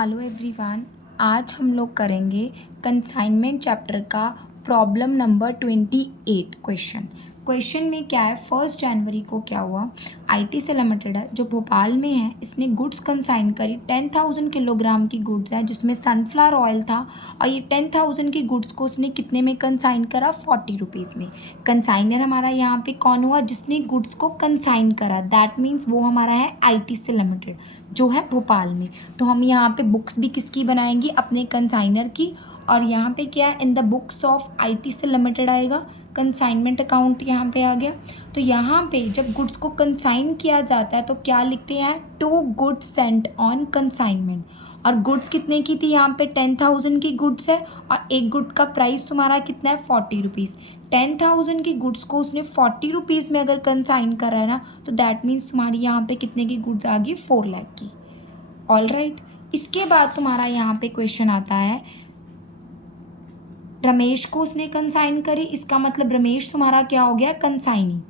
Hello everyone. आज हम लोग करेंगे कंसाइनमेंट चैप्टर का प्रॉब्लम नंबर 28 क्वेश्चन में क्या है। 1 जनवरी को क्या हुआ, आईटी से लिमिटेड है जो भोपाल में है, इसने गुड्स कंसाइन करी 10,000 किलोग्राम की गुड्स है जिसमें सनफ्लावर ऑयल था। और ये 10,000 की गुड्स को उसने कितने में कंसाइन करा, 40 रुपीज़ में। कंसाइनर हमारा यहाँ पे कौन हुआ, जिसने गुड्स को कंसाइन करा, दैट मीन्स वो हमारा है आईटी से लिमिटेड जो है भोपाल में। तो हम यहाँ पे बुक्स भी किसकी बनाएंगे, अपने कंसाइनर की। और यहाँ पे क्या है, in the books of IT से लिमिटेड आएगा, कंसाइनमेंट अकाउंट यहाँ पे आ गया। तो यहाँ पे जब गुड्स को कंसाइन किया जाता है तो क्या लिखते हैं, 2 गुड्स सेंट ऑन कंसाइनमेंट। और गुड्स कितने की थी, यहाँ पे 10,000 की गुड्स है और एक गुड का प्राइस तुम्हारा कितना है, 40 रुपीज़। 10,000 की गुड्स को उसने 40 रुपीज़ में अगर कंसाइन करा है ना, तो दैट मीन्स तुम्हारी यहाँ पे कितने की गुड्स आ गई, 4 लाख की। All right. इसके बाद तुम्हारा यहाँ पे क्वेश्चन आता है, रमेश को उसने कंसाइन करी, इसका मतलब रमेश तुम्हारा क्या हो गया, कंसाइनी।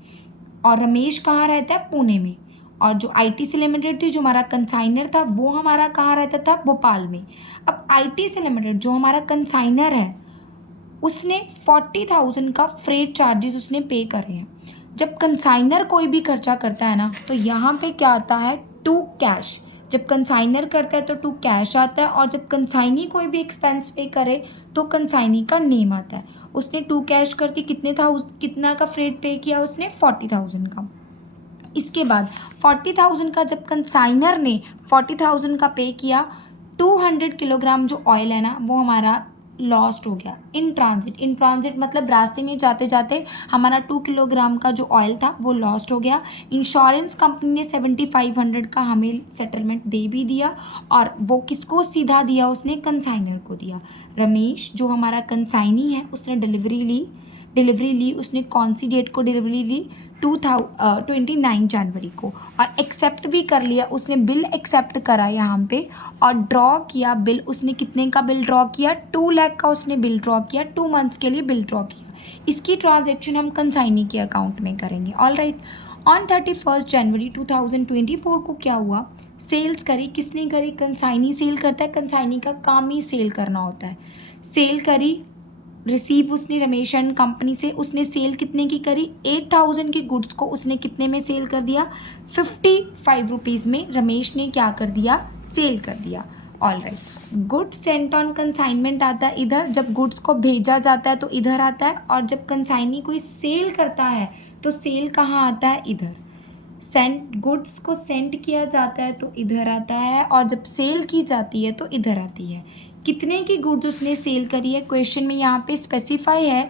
और रमेश कहाँ रहता है, पुणे में। और जो आईटी से लिमिटेड थी, जो हमारा कंसाइनर था, वो हमारा कहाँ रहता था, भोपाल में। अब आईटी से लिमिटेड जो हमारा कंसाइनर है, उसने 40,000 का फ्रेट चार्जेस उसने पे करे हैं। जब कंसाइनर कोई भी खर्चा करता है ना, तो यहाँ पे क्या आता है, टू कैश। जब कंसाइनर करता है तो टू कैश आता है, और जब कंसाइनी कोई भी एक्सपेंस पे करे तो कंसाइनी का नेम आता है। उसने टू कैश करती कितना का फ्रेट पे किया उसने, 40,000 का। इसके बाद 40,000 का जब कंसाइनर ने 40,000 का पे किया, 200 किलोग्राम जो ऑयल है ना, वो हमारा लॉस्ट हो गया इन ट्रांजिट। इन ट्रांजिट मतलब रास्ते में जाते जाते हमारा 2 किलोग्राम का जो ऑयल था वो लॉस्ट हो गया। इंश्योरेंस कंपनी ने 7,500 का हमें सेटलमेंट दे भी दिया, और वो किसको सीधा दिया, उसने कंसाइनर को दिया। रमेश जो हमारा कंसाइनी है, उसने डिलीवरी ली। उसने कौन सी डेट को डिलीवरी ली, 29 जनवरी को। और एक्सेप्ट भी कर लिया उसने, बिल एक्सेप्ट करा यहाँ पे, और ड्रॉ किया बिल। उसने कितने का बिल ड्रॉ किया, 2 लाख का उसने बिल ड्रॉ किया, 2 मंथ्स के लिए बिल ड्रॉ किया। इसकी ट्रांजेक्शन हम कंसाइनी के अकाउंट में करेंगे। All right. ऑन 31 जनवरी 2024 को क्या हुआ, सेल्स करी। किसने करी, कंसाइनी सेल करता है, कंसाइनी का काम ही सेल करना होता है। सेल करी, रिसीव उसने रमेश एंड कंपनी से। उसने सेल कितने की करी, 8,000 की गुड्स को उसने कितने में सेल कर दिया, 55 रुपीज़ में रमेश ने क्या कर दिया, सेल कर दिया। All right. Goods Saint on consignment आता है इधर, जब गुड्स को भेजा जाता है तो इधर आता है। और जब कंसाइनी कोई सेल करता है तो सेल कहाँ आता है, इधर। सेंट गुड्स को सेंड किया जाता है तो इधर आता है, और जब सेल की जाती है तो इधर आती है। कितने की गुड्स उसने सेल करी है, क्वेश्चन में यहाँ पे स्पेसिफाई है।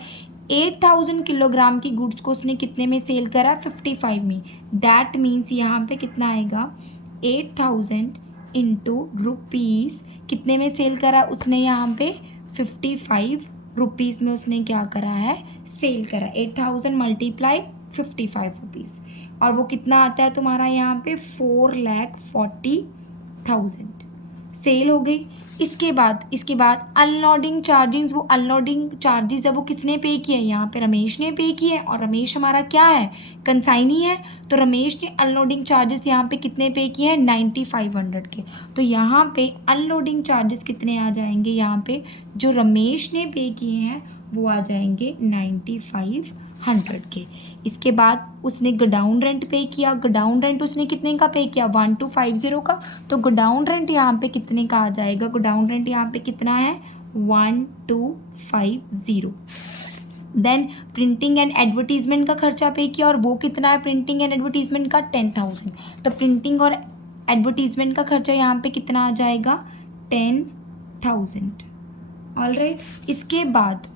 8,000 किलोग्राम की गुड्स को उसने कितने में सेल करा, 55 में। दैट मीन्स यहाँ पे कितना आएगा, 8,000 इंटू रुपीज़, कितने में सेल करा उसने, यहाँ पे 55 रुपीज़ में उसने क्या करा है, सेल करा। 8,000 मल्टीप्लाई 55 रुपीज़, और वो कितना आता है तुम्हारा यहाँ पे, 4,40,000 सेल हो गई। इसके बाद अनलोडिंग चार्जेस, वो अनलोडिंग चार्जेस है वो किसने पे किए, यहाँ पे रमेश ने पे किए। और रमेश हमारा क्या है, कंसाइनी है, तो रमेश ने अनलोडिंग चार्जेस यहाँ पे कितने पे किए हैं, 9,500 के। तो यहाँ पे अनलोडिंग चार्जेस कितने आ जाएंगे, यहाँ पे जो रमेश ने पे किए हैं वो आ जाएंगे 9,500 के। इसके बाद उसने गोडाउन रेंट पे किया। गोडाउन रेंट उसने कितने का पे किया, 1,250 का। तो गोडाउन रेंट यहाँ पे कितने का आ जाएगा, गोडाउन रेंट यहाँ पे कितना है, 1,250। देन प्रिंटिंग एंड एडवर्टीजमेंट का खर्चा पे किया, और वो कितना है, प्रिंटिंग एंड एडवर्टीजमेंट का 10,000। तो प्रिंटिंग और एडवर्टीजमेंट का खर्चा यहाँ पे कितना आ जाएगा, 10,000। All right. इसके बाद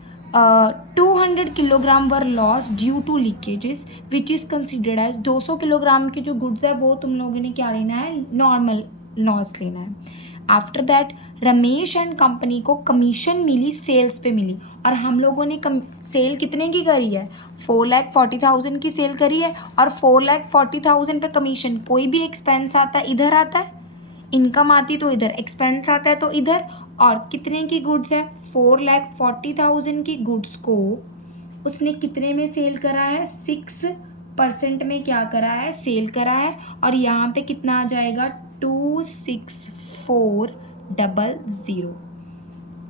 200 kilogram were loss due to leakages which is considered as, 200 kilogram के जो गुड्स है वो तुम लोगों ने क्या लेना है, नॉर्मल लॉस लेना है। After that Ramesh and company को कमीशन मिली, सेल्स पे मिली। और हम लोगों ने सेल कितने की करी है, 4,40,000 की सेल करी है, और 4,40,000 पे कमीशन। कोई भी एक्सपेंस आता है इधर आता है, इनकम आती तो इधर, एक्सपेंस आता है तो इधर। और कितने की गुड्स है, 4,40,000 की गुड्स को उसने कितने में सेल करा है, 6% में क्या करा है, सेल करा है। और यहाँ पे कितना आ जाएगा, 264 00।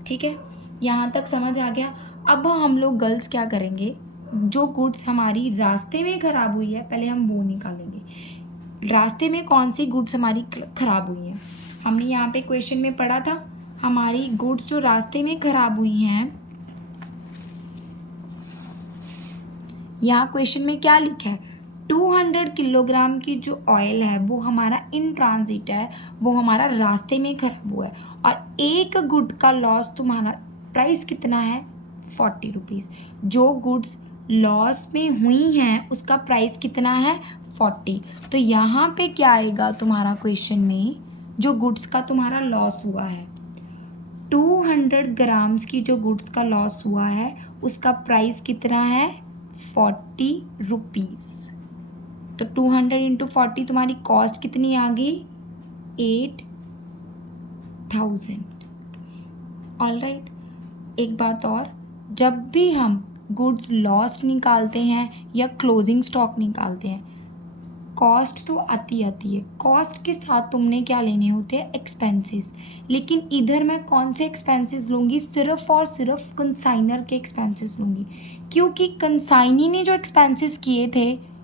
ठीक है, यहाँ तक समझ आ गया। अब हम लोग गर्ल्स क्या करेंगे, जो गुड्स हमारी रास्ते में ख़राब हुई है पहले हम वो निकालेंगे। रास्ते में कौन सी गुड्स हमारी ख़राब हुई हैं, हमने यहाँ पे क्वेश्चन में पढ़ा था, हमारी गुड्स जो रास्ते में ख़राब हुई हैं, यहाँ क्वेश्चन में क्या लिखा है, 200 किलोग्राम की जो ऑयल है वो हमारा इन ट्रांजिट है, वो हमारा रास्ते में ख़राब हुआ है, और एक गुड का लॉस तुम्हारा प्राइस कितना है 40 रुपीज़। जो गुड्स लॉस में हुई हैं उसका प्राइस कितना है 40। तो यहाँ पे क्या आएगा तुम्हारा क्वेश्चन में, जो गुड्स का तुम्हारा लॉस हुआ है 200 ग्राम्स की जो गुड्स का लॉस हुआ है उसका प्राइस कितना है 40 रुपीज़। तो 200 इंटू 40 तुम्हारी कॉस्ट कितनी आ गई 8000। ऑल राइट, एक बात और, जब भी हम गुड्स लॉस निकालते हैं या क्लोजिंग स्टॉक निकालते हैं, कॉस्ट तो आती है, कॉस्ट के साथ तुमने क्या लेने होते हैं एक्सपेंसेस। लेकिन इधर मैं कौन से एक्सपेंसेस लूँगी, सिर्फ और सिर्फ कंसाइनर के एक्सपेंसेस लूँगी, क्योंकि कंसाइनी ने जो एक्सपेंसेस किए थे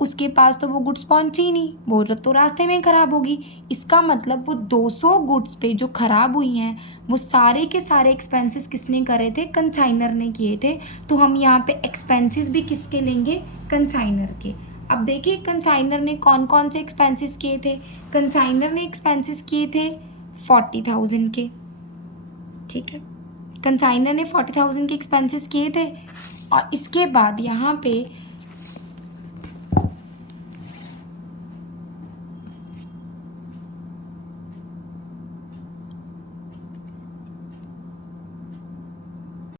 उसके पास तो वो गुड्स पहुंची ही नहीं, वो तो रास्ते में ख़राब होगी। इसका मतलब वो 200 गुड्स पे जो ख़राब हुई हैं वो सारे के सारे एक्सपेंसेस किसने करे थे, कंसाइनर ने किए थे। तो हम यहाँ पे एक्सपेंसेस भी किसके लेंगे, कंसाइनर के। अब देखिए कंसाइनर ने कौन कौन से एक्सपेंसेस किए थे, कंसाइनर ने एक्सपेंसेस किए थे 40,000 के। ठीक है, कंसाइनर ने 40,000 के एक्सपेंसेस किए थे, और इसके बाद यहाँ पे